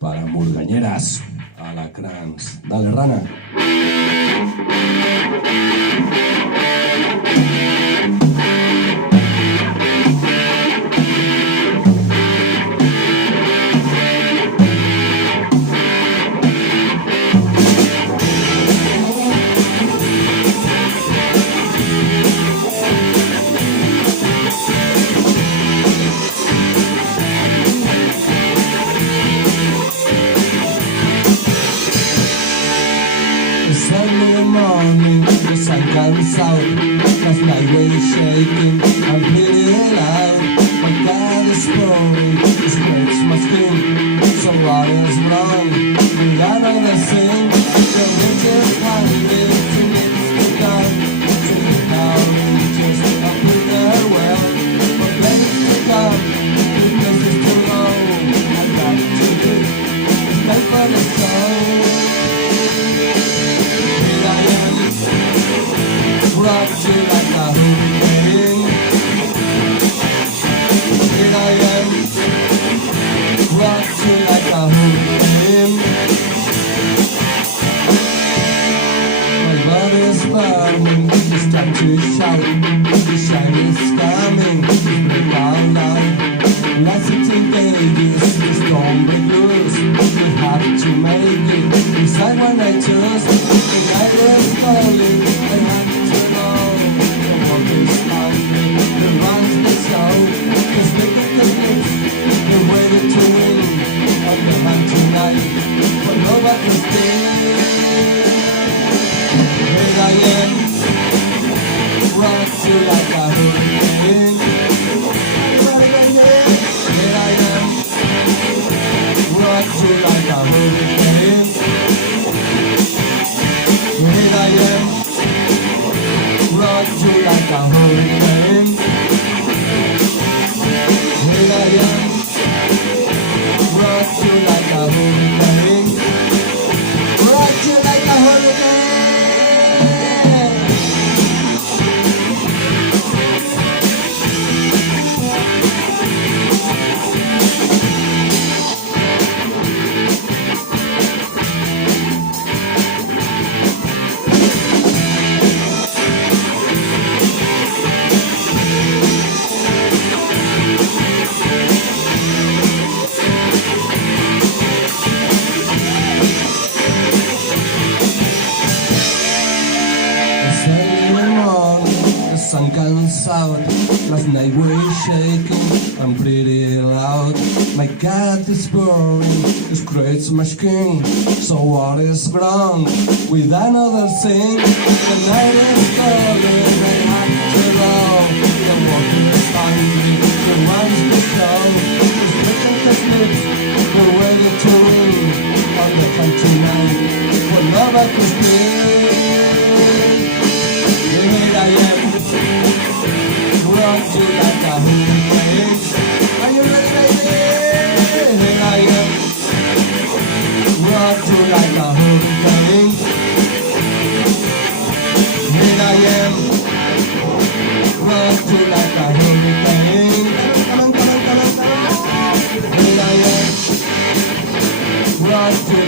para murgañeras, alacrans. Dale, rana. Sunday morning, the sun comes out. Last night we're shaking, I'm pretty loud. My God is pouring, this hurts my skin. So what is wrong? We got on the sing. The wind is hiding, and it's begun. So now we just up with the well. But let it come, because it's too long. I got to do, it's time for the song. Rock you like a hurricane. Here I am. Rock you like a hurricane. My body's burning. It's time to shout. The shine is coming. Break out loud. Last 18 days, the storm break loose. We have to make it. Decide when I choose. The night is calling. I have to know. The world is standing. The runs the show. The speaking the lips. They're ready to win. On the hand tonight. For nobody's day. Here I am. Rock you like a hurricane. Here I am. Rock you like a hurricane. Here I am. Rock you like a hurricane. Here I am. Rock you like a hurricane. Rock you like a hurricane. Sun comes out, last night we're shaking, I'm pretty loud. My cat is boring, it creates my skin. So what is wrong with another thing? The night is calling, I have to know. The water is hungry, the one's the show. The spitting the slips, we're ready to win. On the country night, for love I could spin. Here I am. Rock you like a hurricane. Are you ready, baby? Here I am. Rock you like a hurricane. Here I am. Rock you like a hurricane. Come on, come on, come on, come on. Here I am. Rock you